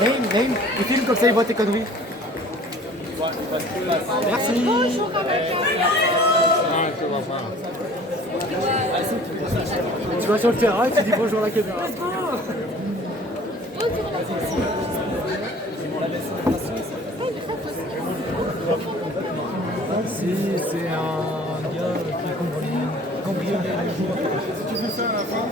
Naïm, il filme comme ça, il voit tes conneries. Merci. Tu vas sur le terrain et tu dis bonjour à la caméra. Si, c'est un gars qui est cambriolé les joueurs. Si tu fais ça à la fin,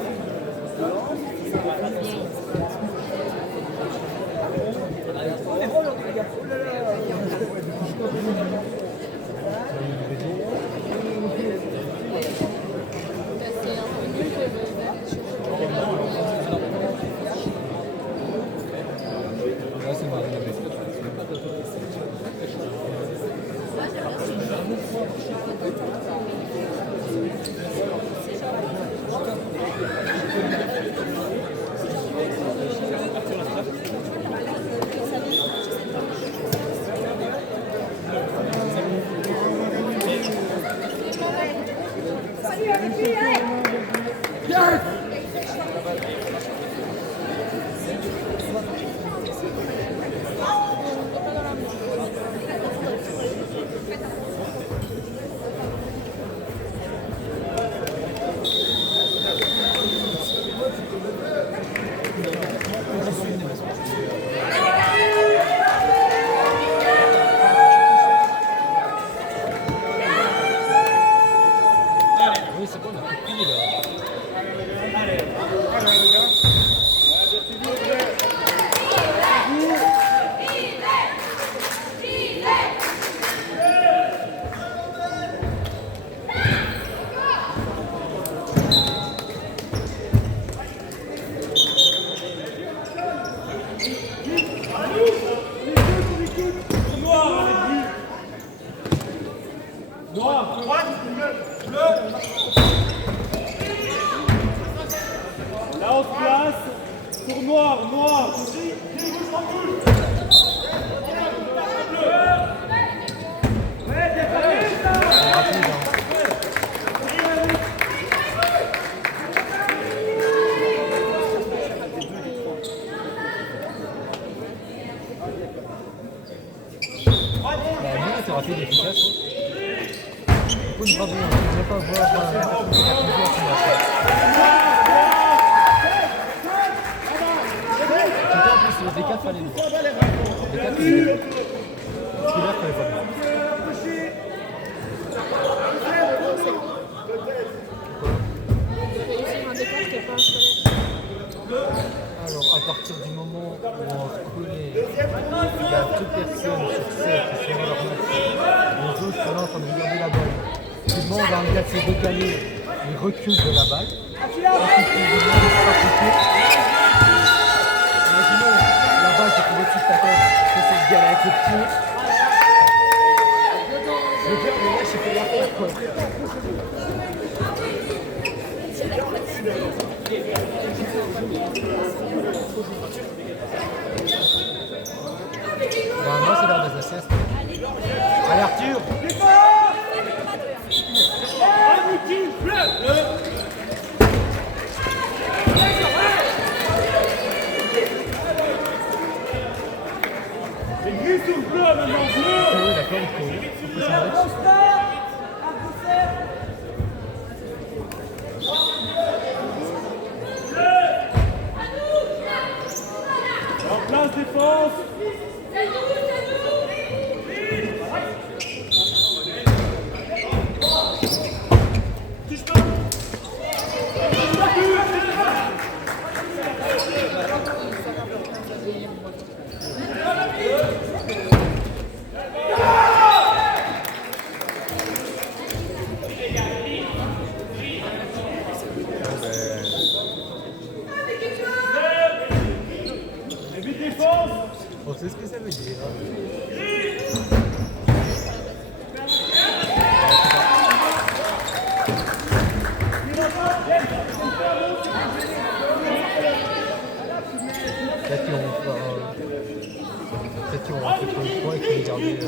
rapide et efficace. Beaucoup de bravo, je ne vais pas voir en plus, les 4 fallait nous. Les 4 fallait nous. Parce que là, fallait pas bien. Alors, à partir du moment où on se connaît, il y a 2 personnes sur 7 qui sont dans leur match. Les autres sont là en train de regarder la balle. Ils demandent à un gars de se décaler, ils reculent de la balle. Ensuite, ils demandent de se imaginons la balle qui est au-dessus de ta tête, que c'est le gars avec le pied. Le gars, le lâche, il fait l'affaire, quoi. Normalement, c'est l'heure des assiestes. Allez, Arthur! En place défense. On sait ce que ça veut dire. Peut-être qu'ils vont rentrer pour le point et qu'ils vont garder.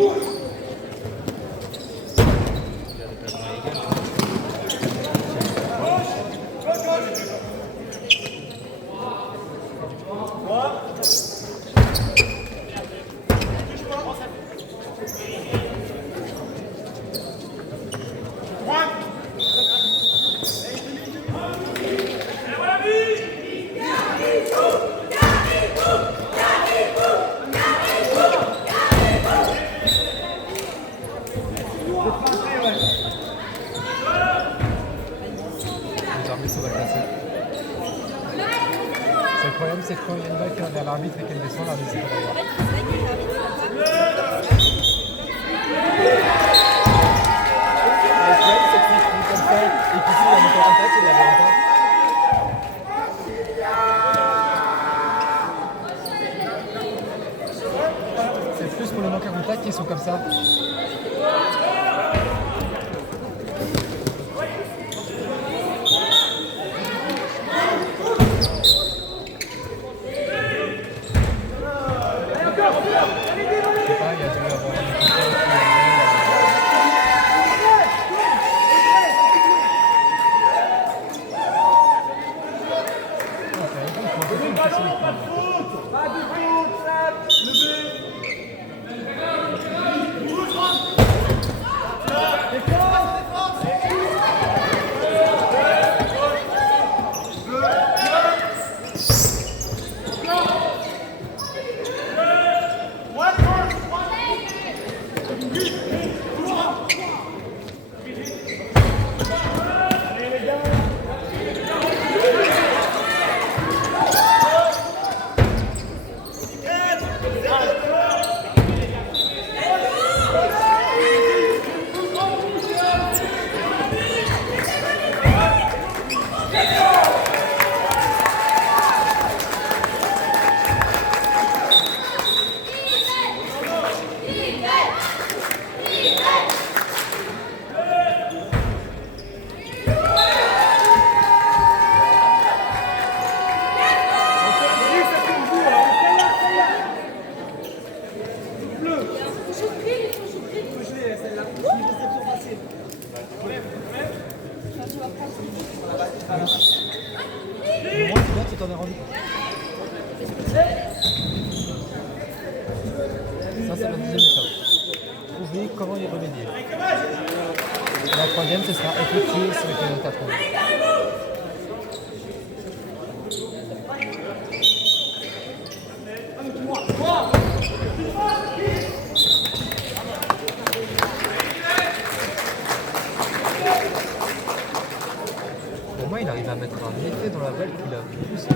Les arbitres sont mal placés. C'est le problème, c'est que quand il y a une balle qui va vers l'arbitre et qu'elle descend, l'arbitre c'est pas d'accord. Le problème, c'est qu'il finit comme ça et qu'il finit la montée en attaque, il la verra pas. C'est plus pour le manque à contact qu'ils sont comme ça. Je sais pas, il y a dû avoir un Moi, tu vois, tu t'en es rendu compte. Ça, c'est la deuxième étape. Trouver comment y remédier. La troisième, ce sera effectuer ce que tu as trouvé. Pour moi, il arrive à mettre un effet dans la balle qu'il a plus.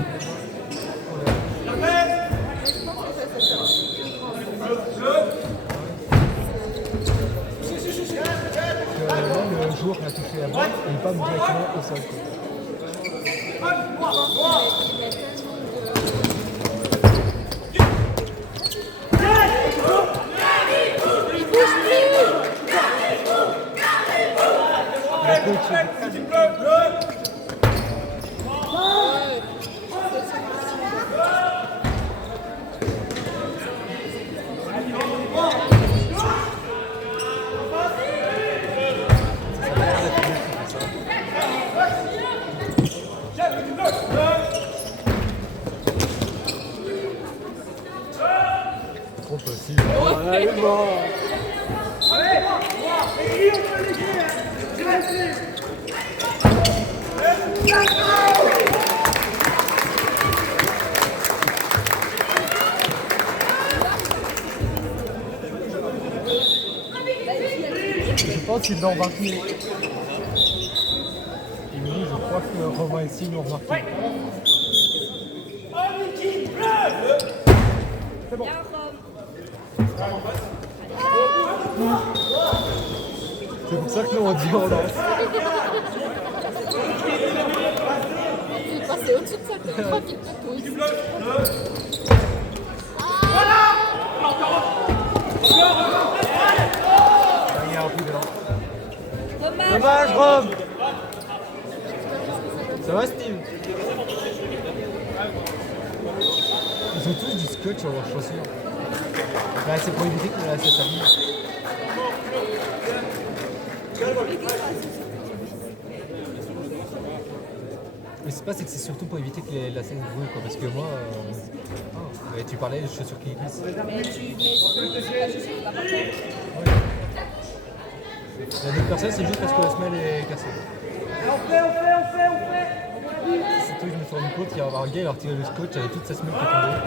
Le joueur qui a touché la balle, il n'est pas directement au sol. Trop possible. Allez, bon. Je pense qu'ils l'ont remarqué. Je crois que Romain et Signe l'ont remarqué. C'est bon. C'est pour ça que nous on dit on lance. Il est passé au-dessus de sa tête, je crois qu'il te pousse. Il y a un coup dedans. Dommage, Rome. Ça va Steve? Ils ont tous du scotch sur leurs chaussures. Bah, c'est pour éviter que ça termine. Mais c'est pas, c'est que c'est surtout pour éviter que la scène brûle, quoi. Parce que moi. Ouais, tu parlais des chaussures qui glissent. Mais tu mets la chaussure, la partie. Ouais. La d'autres personnes, c'est juste parce que la semelle est cassée. On fait. C'est tout, je me suis rendu compte qu'il y avait un gars, il a retiré le scotch, il avait toute sa semelle qui est tombée.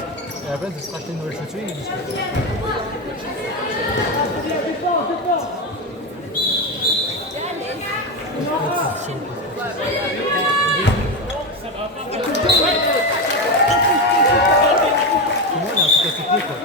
Et à la place de se racheter une nouvelle chaussure, il a du scotch. Pour moi, il y a un truc à couper, quoi.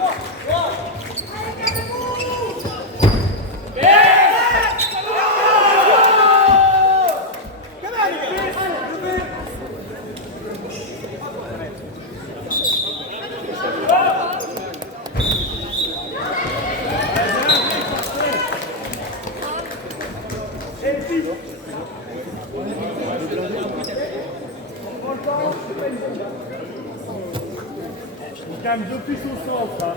On calme depuis son centre. Hein.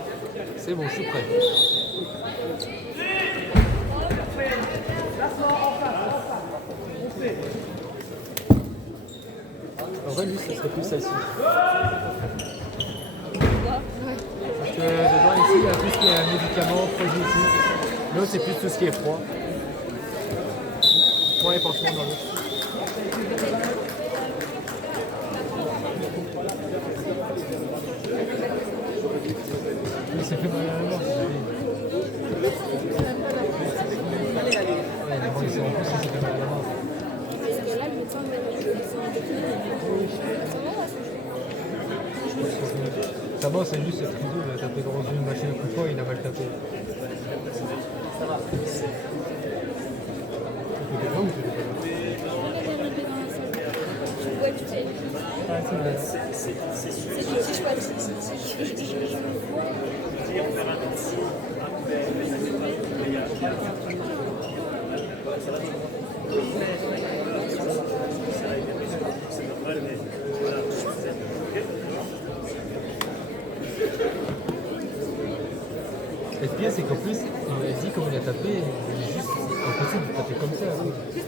C'est bon, je suis prêt. En vrai, lui, ce serait plus celle-ci. Parce que dedans, ici, il y a tout ce qui est médicaments, produits et tout. L'autre, c'est plus tout ce qui est froid. Froid et pansement dans l'autre. Mais ça fait mal à la mort, c'est joli. Ouais, mais bon, en plus, ça fait mal à la mort. Parce que là, le médecin Ça va, c'est juste cette vidéo, il a tapé dans une machine à coup de poing, il a mal tapé. Ça va. Et le pire, c'est qu'en plus, il a dit comment il a tapé, il est juste impossible de taper comme ça. Ce qui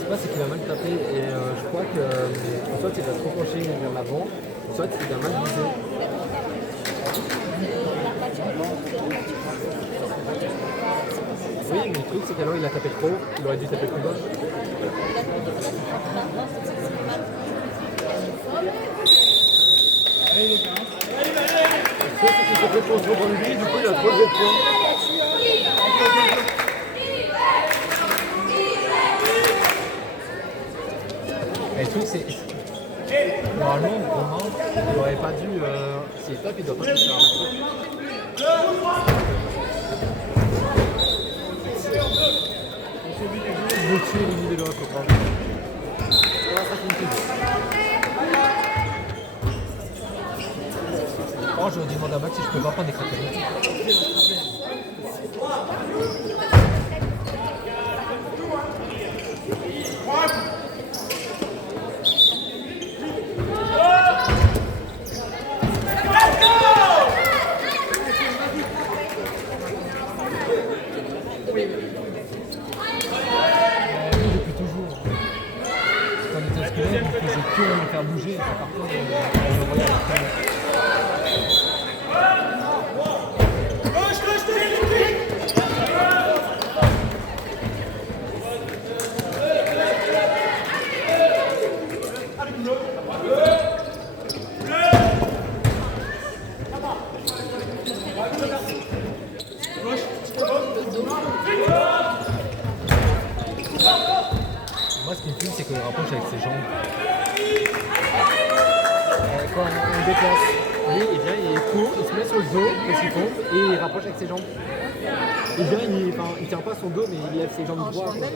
se passe, c'est qu'il a mal tapé et je crois que soit il a trop penché vers l'avant, soit il a mal visé. Oui, mais le truc, c'est qu'alors il a tapé trop, il aurait dû taper plus bas. Il s'est fait trop pour lui, du coup il a trop de points. Et le truc c'est... Normalement, Romain, il aurait pas dû... S'il tape, il doit pas se faire un match. Il veut tuer l'idée de l'autre, quoi. Ça va, ça finit. Oh, j'aurais dû demander à Max si je peux pas prendre des craquettes. Depuis toujours. Quand on était scolaire, on faisait que le faire bouger. Par contre, on le voyait moi, ce qui me fume, c'est qu'il rapproche avec ses jambes. Quand on déplace, lui, il vient, il court, il se met sur le dos, parce qu'il tombe, et il rapproche avec ses jambes. Il vient, il tient pas son dos, mais il lève ses jambes droites. Ouais.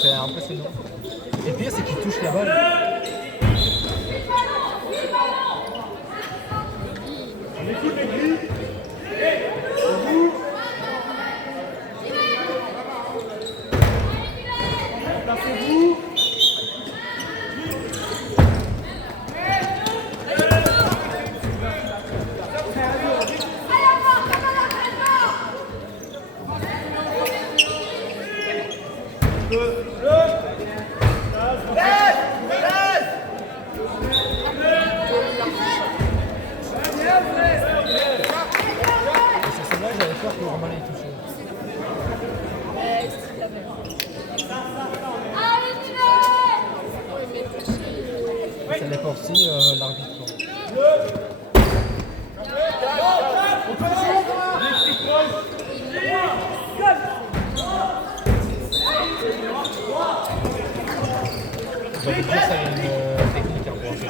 C'est impressionnant. Et le pire, c'est qu'il touche la balle. On écoute les cris. Placez-vous. Et ça dépend aussi l'arbitre. J'ai envie de dire ça a une technique pour un peu.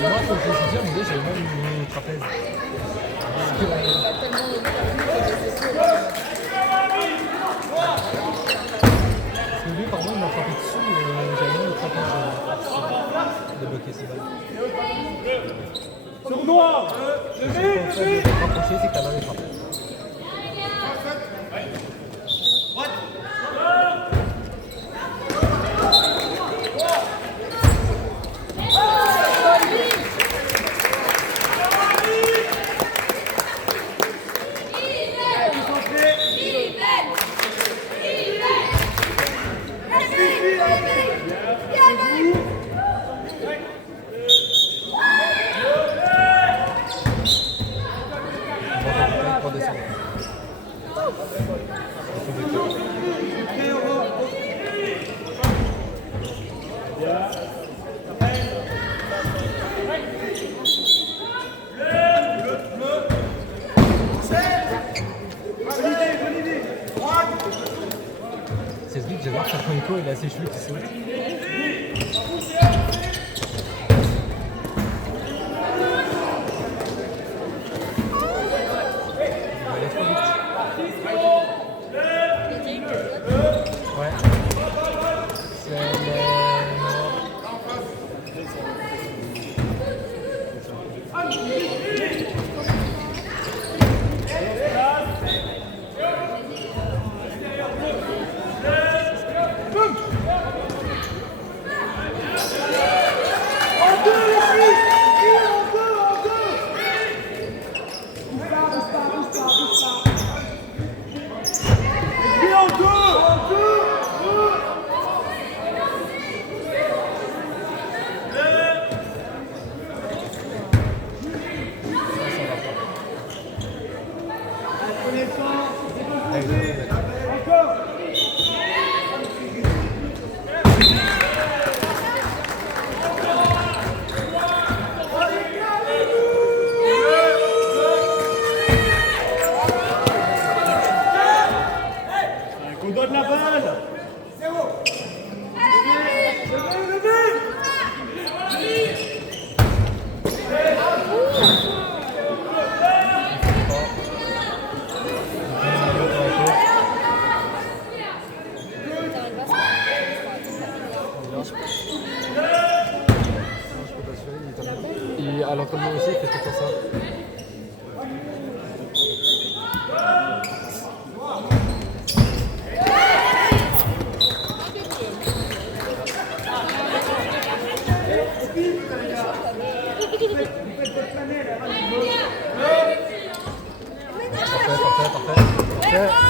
Moi, faut que je vous dise, j'ai le même trapèze. Parce que, lui, par contre, il m'a frappé dessus, j'avais même le trapèze de bloquer ses balles. Sur noir. Si tu peux te rapprocher, c'est que t'as mal les frappes. C'est ce but, j'adore faire son écho, il a ses cheveux qui sautent. Ouais. On donne la balle. Et à l'entraînement aussi, il fait tout le temps ça. Parfait.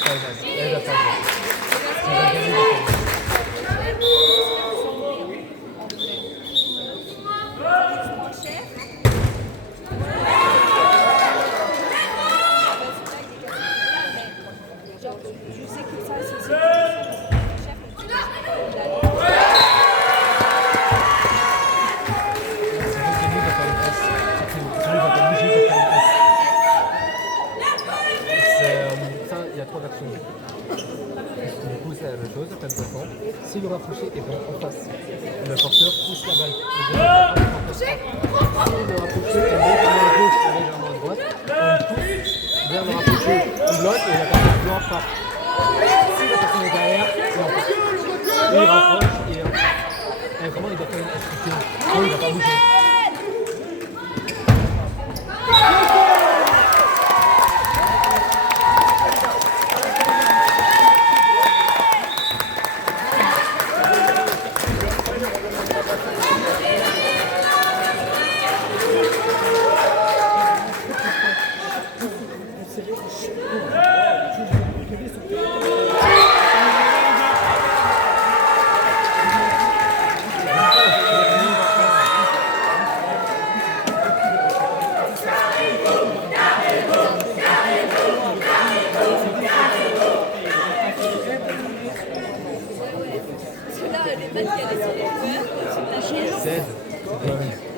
Finance. Elle va faire. Ça va gagner la Finance. Je sais que ça, c'est cher. Il y a 3 versions. Du coup, c'est la même chose, comme façon. Si le rapproché est bon en face, le porteur pousse la balle. Si le rapproché est légèrement à gauche ou légèrement à droite, on pousse vers le rapproché, on bloque et la personne blanc frappe. Si la personne est derrière, c'est en fait. Il rapproche et vraiment il doit faire une instruction. Il ne va pas bouger.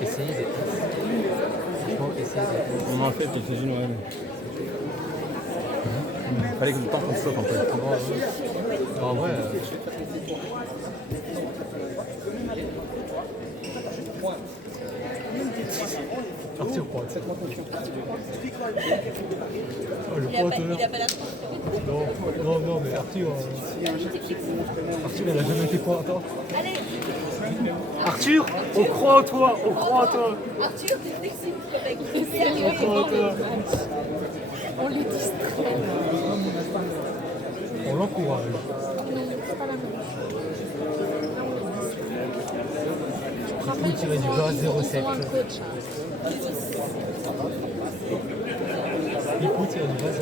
Essayez d'être. Franchement, essayez d'être. On en fait quelques-unes, ouais. Fallait que le temps qu'on saute un peu. En vrai. Arthur Pointe. Oh, le pointeur. Il a pas la Non, mais Arthur. Arthur, elle a jamais été pointeur. Allez, Arthur, on croit en toi, on croit en toi. Arthur, t'es flexible, mec. On croit en toi. On les distrait. On l'encourage. C'est pas la même Il faut tirer du bas 0,7. Il faut tirer du bas 0,7.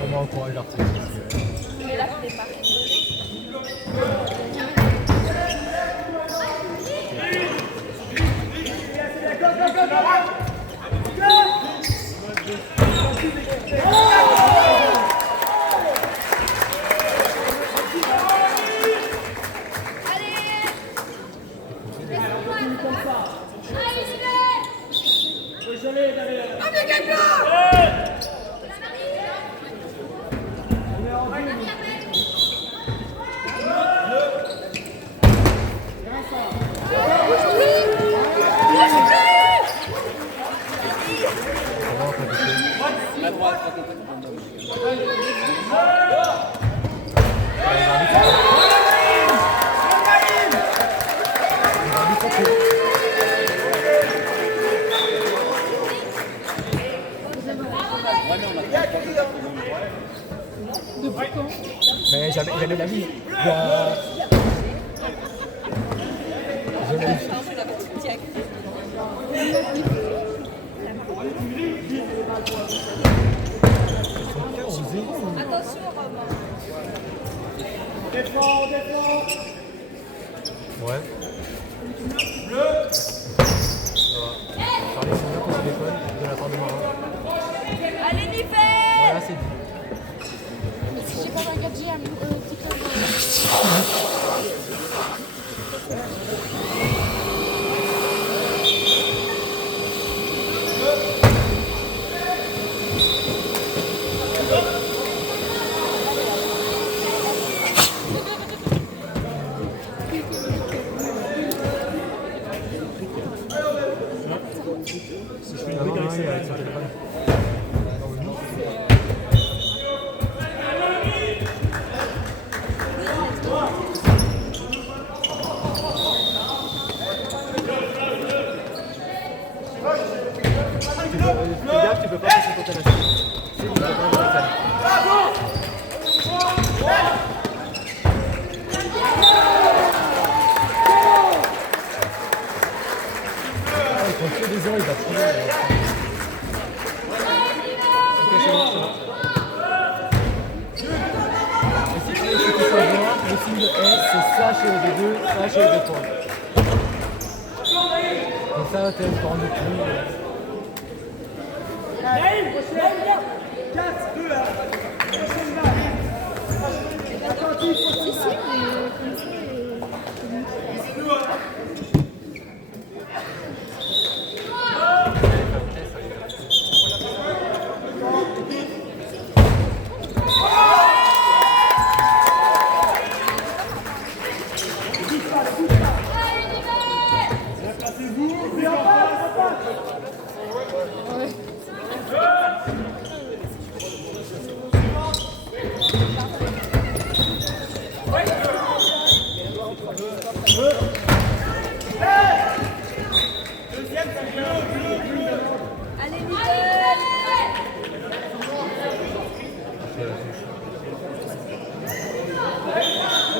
Comment encourager l'artiste? Mais là, t'es pas. Comment on peut Jamais la vie. Waouh. Jamais la vie. Attention, Romain. Ouais. Charlie, c'est bien ton téléphone de la part de Marin. Allez, Nivelle. Voilà, c'est dit. Mais si j'ai pas un 4G à TikTok. Ah non, il est avec son téléphone. Fais gaffe, tu peux pas passer ton téléphone. Si, tu peux pas passer ton téléphone. Il prend que des heures, il va trouver. Ok, c'est bon, c'est bon. Et si tu veux que tu sois loin, le signe de S, c'est slash et ED2, slash et ED3. Donc ça, t'es une forme de plus. Allez, Nivelle.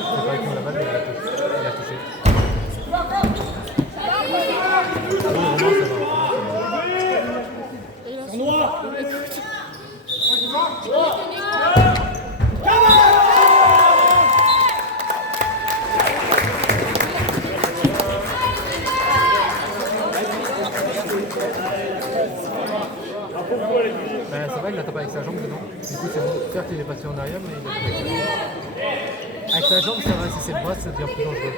C'est pas avec nous la balle, mais il a touché. Ben, c'est vrai qu'il n'attend pas avec sa jambe dedans. Du coup, c'est bon. Certes, il est passé en arrière, mais il a pas avec sa jambe. Avec sa jambe, ça va. Si c'est le bras, ça devient plus dangereux.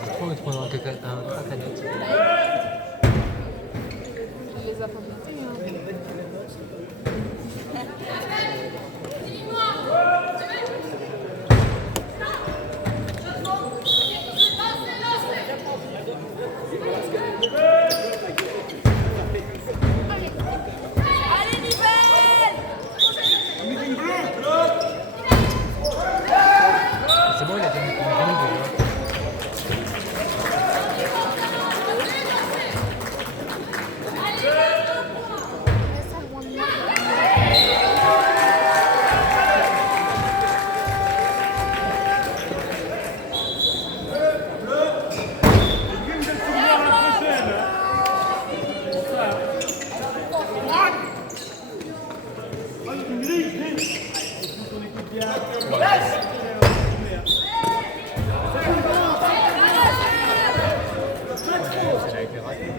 Je crois qu'il prend un cracanette. Il les a pas montés, hein. Allez, Nivelle. C'est bon, il a gagné pour le jaune déjà. C'est avec les ratés.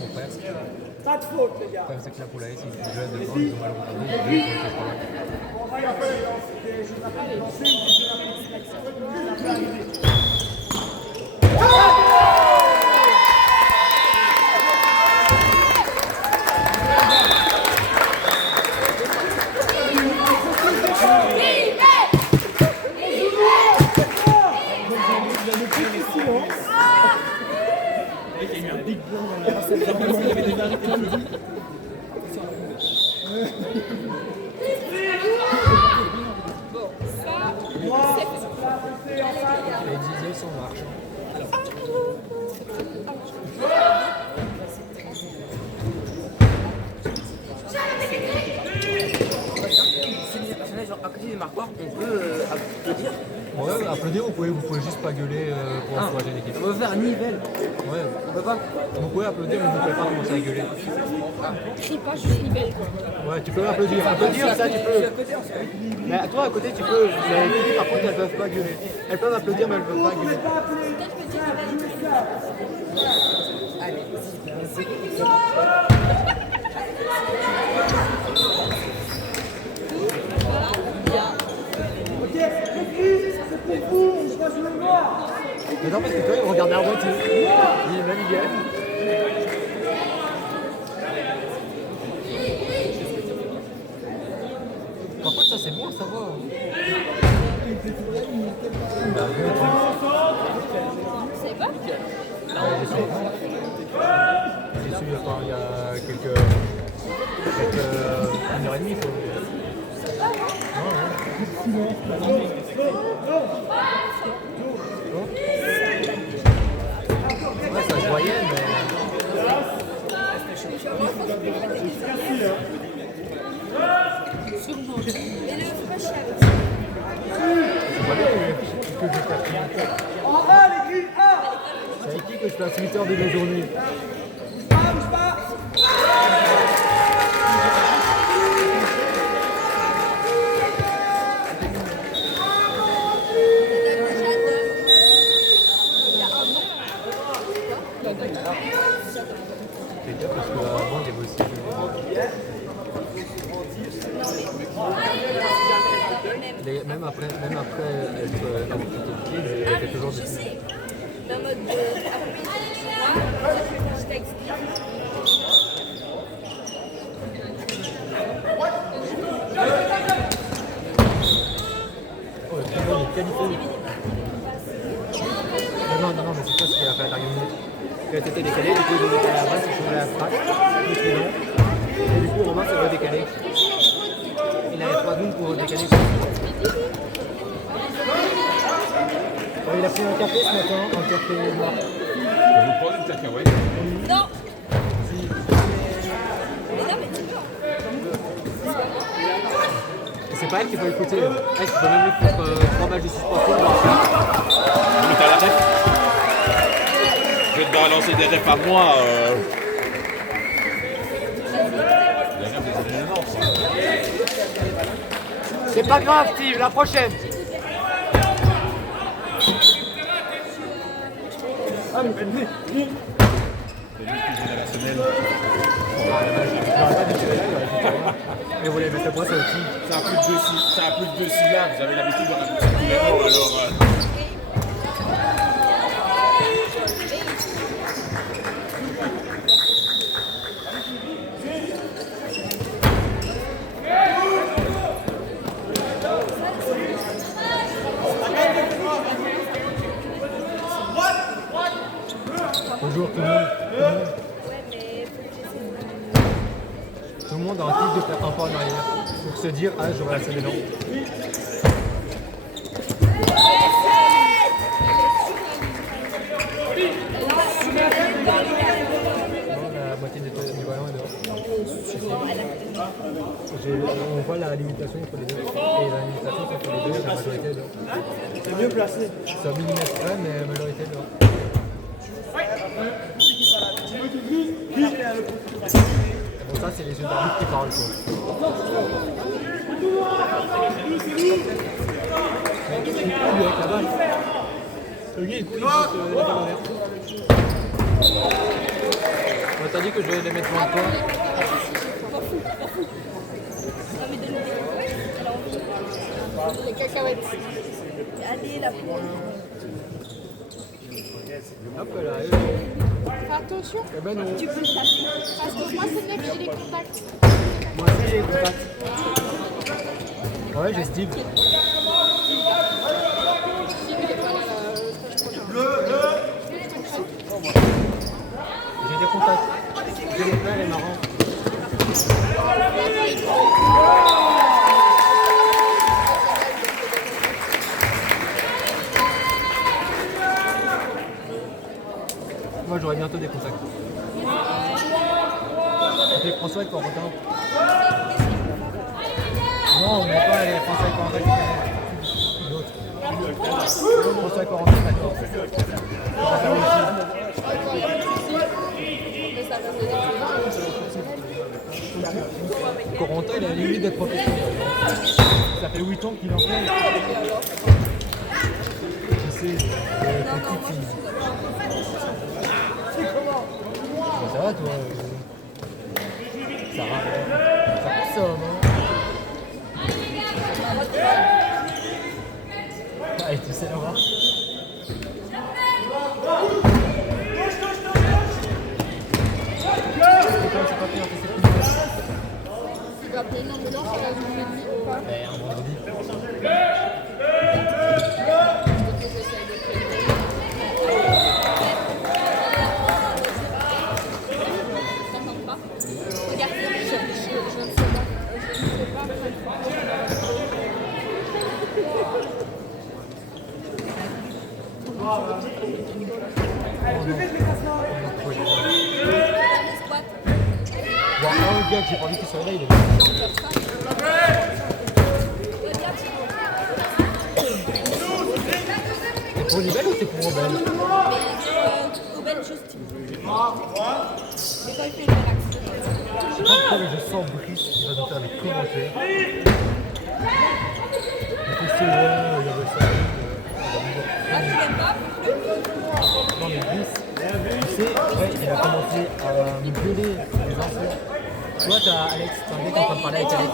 Mon frère. Pas de faute, les gars. Le problème, c'est que la poulaille, c'est une jeune devant, ils ont mal regardé, ils ont fait ne marque pas, on peut applaudir. Ouais, applaudir, vous pouvez juste pas gueuler pour encourager l'équipe. On va faire un nivelle. Ouais. On peut pas. Vous pouvez applaudir, mais vous pouvez pas commencer à gueuler. Crie pas, je suis belle quoi. Ouais, tu peux applaudir. Applaudir, ça tu peux. Mais à toi à côté, tu peux. Les filles, par contre, elles peuvent pas gueuler. Elles peuvent applaudir, mais elles peuvent pas gueuler. Mais non, parce que toi, il regarde la voiture. Il est même il gagne. Par contre, ça c'est bon à savoir. C'est pas J'ai su il y a quelques 1h30 quoi. Ouais, ça se voyait, mais. sûrement. Et ne faut pas chier avec Ça se voyait que je fasse 8 heures. C'est avec qui que je passe 8 heures de la journée? C'est bien parce qu'avant il y avait aussi. Même après être avoir quitté le pied, il était toujours dessus. d'un mode de je t'explique. Oh, le football est qualité. Non, mais c'est ça ce qu'il a fait à la dernière minute. Il a été décalé, du coup il a décalé à la base, il a changé la frappe, plus les longs. Et du coup Romain s'est redécalé. Il avait 3 secondes pour redécaler. Ouais, il a pris un café ce matin, un café noir. Vous prenez une cacahuète? Non. Mais non, mais tu peux. Et c'est pas elle qu'il faut écouter. Elle, tu peux même lui foutre 3 matchs de suspension. Mais t'as la ref? Je vais te balancer des refs à moi. Les refs des années 90. C'est pas grave, Steve, la prochaine. Ah, mais Les luttes générationnelles. mais vous l'avez fait moi ça aussi. Ça a plus de 2 syllabes. Vous avez l'habitude de raconter tous les mots, alors. Bonjour tout le monde. Tout le monde a un titre de faire un pas en arrière pour se dire ah j'aurais assez d'élan. Non, la moitié du ballon est dehors. On voit la limitation entre les deux. Et la limitation entre les deux, la majorité est dehors. C'est mieux placé. C'est un millimètre près, mais la majorité est dehors. Bon, ça, c'est les yeux d'arbitre qui parlent, quoi. Mais qu'est-ce qu'il fait, lui, avec la balle? Le gars, il pousse la balle en l'air. On t'a dit que je vais les mettre devant toi. Les cacahuètes. Allez, la poule. Hop là, Fais attention. eh ben non. Tu peux taper. Parce que moi, c'est bien que j'ai les contacts. Moi aussi, j'ai les contacts. Ouais, j'ai Steve. Steve, il est pas là, J'ai des contacts. J'ai les frères et marrant. Moi, j'aurai bientôt des contacts. Ok, François est pas en retard. Non, on n'est pas les Français 45 l'autre. Français 45 maintenant. Ça fait aussi. Mais ça reste des Corentin, il a la limite d'être professionnel. Ça fait 8 ans qu'il en fait. Tu sais, petite fille. Ça va toi Sarah, ça consomme, hein. Allez, tu sais Laura. Tu vas appeler une ambulance à la journée ou pas? Ben, un vendredi. J'essaie de prévenir. T'entends pas? Regarde, je ne sais pas. Je ne sais pas. Bon, un gars que j'ai pas envie qu'il soit là, il est C'est pour Nibel ou c'est pour Robel? Aubel, juste. Je sais pas pourquoi mais je sens Brice qui va nous faire des commentaires. Mais c'est ouais, il y avait ça. Non mais Brice, tu sais, ouais, il a commencé à me gueuler les enfants. Tu vois, t'as Alex, t'as un mec en train de parler avec Alex.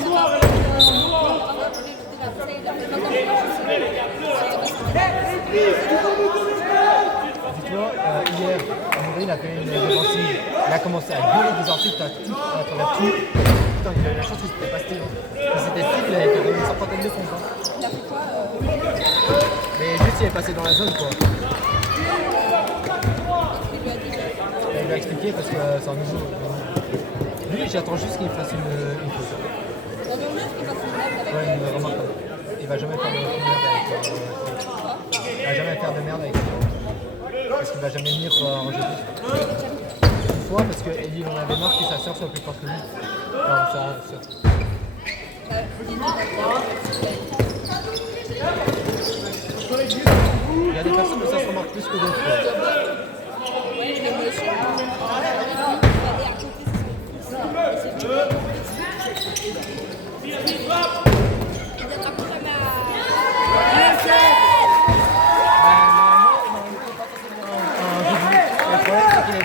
Dis-toi, hier, André, il a fait une défensive. Il a commencé à gueuler des articles à travers tout. Putain, il a eu la chance qu'il s'était pas Steve. Si c'était Steve, il avait fait une cinquantaine de comptes. Hein. Mais juste, il est passé dans la zone, quoi. Il lui a expliqué parce que c'est un nouveau. Lui, j'attends juste qu'il fasse une faute. Ouais, une remarque. Il va jamais faire de merde avec. Il va jamais faire de merde avec. Parce qu'il va jamais venir en jeudi. Une fois, parce qu'il en avait marre que sa soeur soit plus forte que lui. Enfin, sa soeur. Il y a des personnes où ça se remarque plus que d'autres.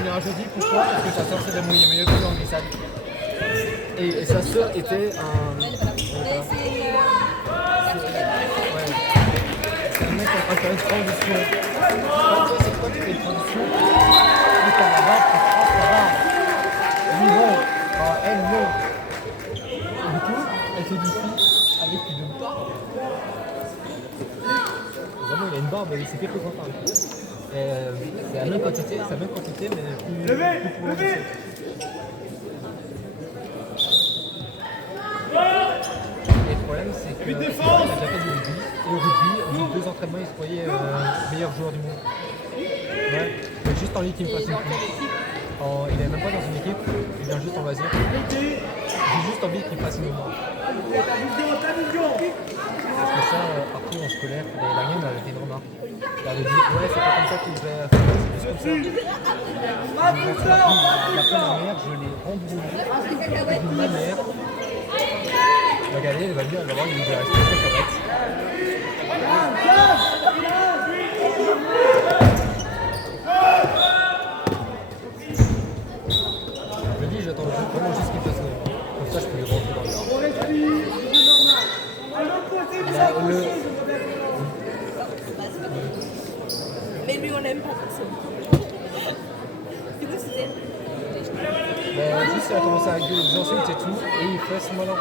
Un jeudi, pourquoi? Parce que sa soeur s'est débrouillée mieux que lui en glissade. Et sa soeur était un. C'est un mec qui est en train de faire une transition. C'est quoi qui fait une transition? Il est en bas, ça va. Lui non, elle non. Et du coup, elle se dit avec une barbe. Vraiment, il a une barbe et il s'est fait que quand parler. C'est la même quantité, mais plus prolongée. Et le problème, c'est qu'il a déjà fait du rugby. Et au rugby, au bout de 2 entraînements, il se croyait meilleur joueur du monde. Ouais, il a juste envie qu'il me fasse une coupe. Il est même pas dans une équipe, il vient juste en loisir. J'ai juste envie qu'il me fasse une mémoire. Parce que ça, après en scolaire, l'année dernière, on avait fait une remarque. Il avait dit, ouais, c'est pas comme ça qu'il devait faire, c'est juste comme ça. Après ma mère, je l'ai rembrouillé d'une manière. Regardez, elle va dire, elle va voir, il va rester très correct. Je dis, j'attends vraiment juste qu'il fasse comme ça, je peux lui rentrer dans le Mais lui, on l'aime pas forcément. Du coup, c'était. Juste, il a commencé à gueuler des insultes et tout, et il fait ce malin.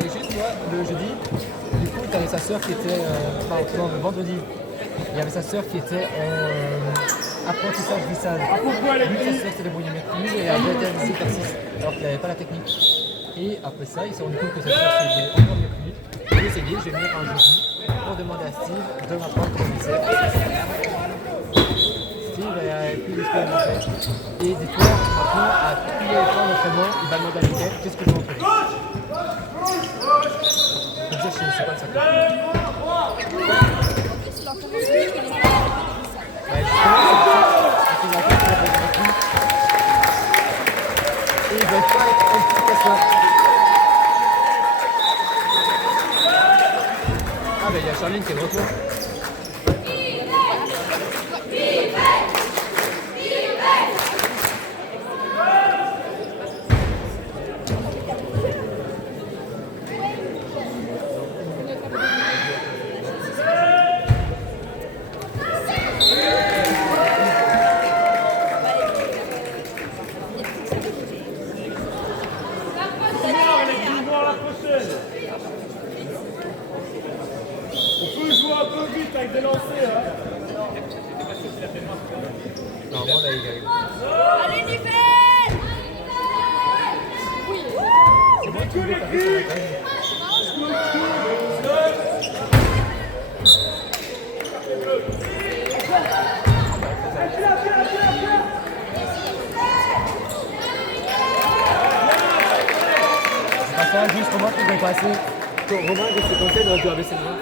Et juste, moi, le jeudi, du coup, t'avais sa soeur qui était. Non, le vendredi, il y avait sa soeur qui était en apprentissage glissade. Lui, sa soeur s'est débrouillée mieux que lui, et elle avait des exercices, alors qu'il n'avait pas la technique. Et après ça, il s'est rendu compte que sa soeur s'est débrouillée encore mieux que lui. Et il s'est dit, je vais venir un jeudi pour demander à Steve de m'apprendre comment glisser. Steve est plus expérimenté. Et dis-toi, maintenant, à tous les temps d'entraînement, il va demander à Mickaël qu'est-ce que je veux entraîner. Comme ça, je ne sais pas le sac. C'est leur commencement que les gens ont ça. Ouais, justement, c'est pour ça qu'ils ont fait la bonne. Et ils veulent pas être un petit casseur. Ah, mais il y a Charline qui est de retour. On peut jouer un peu vite avec des lancers. Hein. Normalement, là, il arrive. Allez, Nivelle! Oui. C'est moi qui voulais taper sur la table. C'est pas ça, juste Romain qui vont passer. Romain, de ce côté, aurait dû abaisser le main.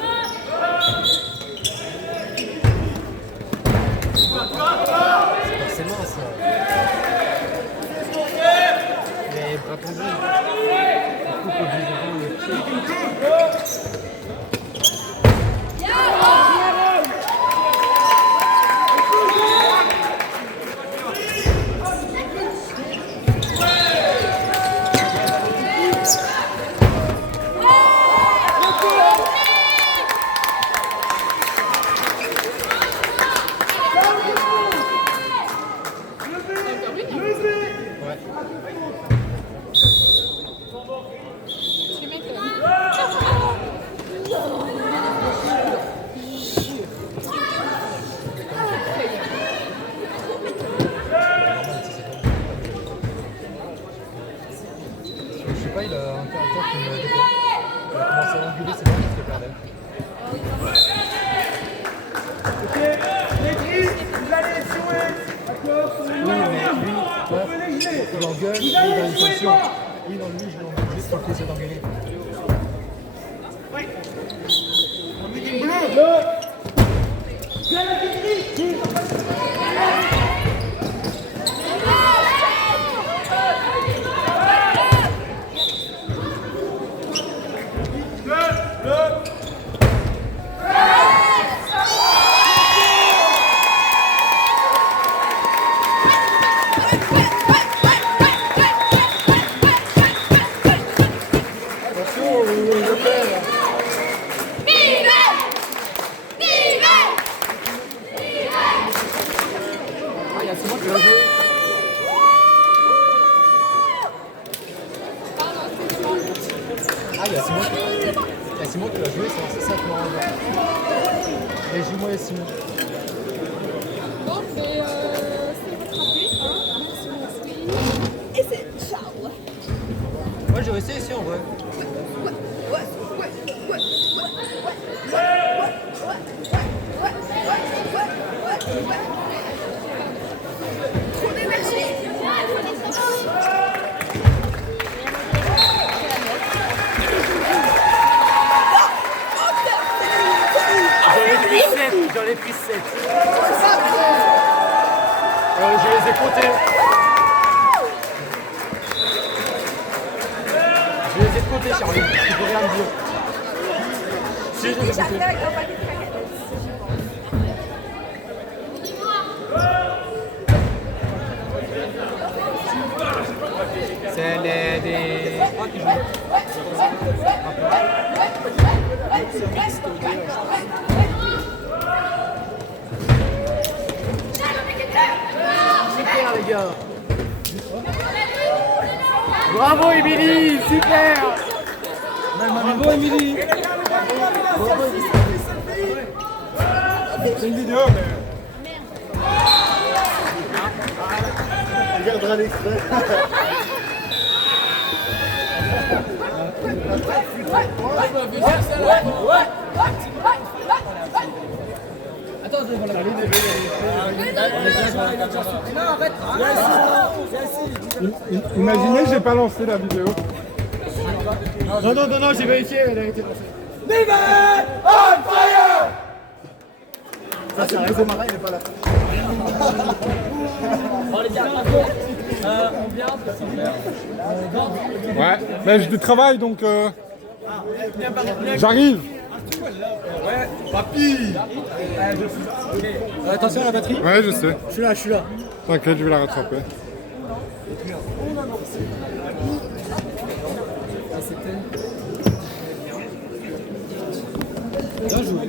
C'est forcément ça. Les bras tendus. Du coup, faut devant le pied. Les mecs, Je sais pas, il a un caractère qui me déplaît. Il a commencé à engueuler, c'est moi qui se perdait. Ok, les grilles, vous allez jouer. D'accord. Oui, mais lui, ouais, il engueule, lui, il a une sanction. Oui, non, lui, je l'engueule juste pour le plaisir d'engueuler. Ah, il y a Simon qui va jouer. Ah, il y a Simon qui va jouer, c'est ça qui m'en va. Et joue-moi et Simon. bon, mais c'est rattrapé. Merci, merci. Et c'est ciao. Moi, je vais rester ici en vrai. Trop d'énergie. J'en ai pris 7. Je les ai comptés. Je les ai comptés, Charlie. Tu peux rien me dire. Si, je les ai comptés. C'est des... Ah, qui jouent. Super les gars. Bravo Émilie, super. Bravo Émilie. C'est une vidéo, mais. On regardera l'extrait. Imaginez, j'ai pas lancé la vidéo. Non, j'ai vérifié, elle a été lancée. Ça, c'est un réseau marin, il n'est pas là. Ouais, mais j'ai du travail donc j'arrive. Attention à la batterie. Ouais, je sais. Je suis là. T'inquiète, je vais la rattraper. Bien joué.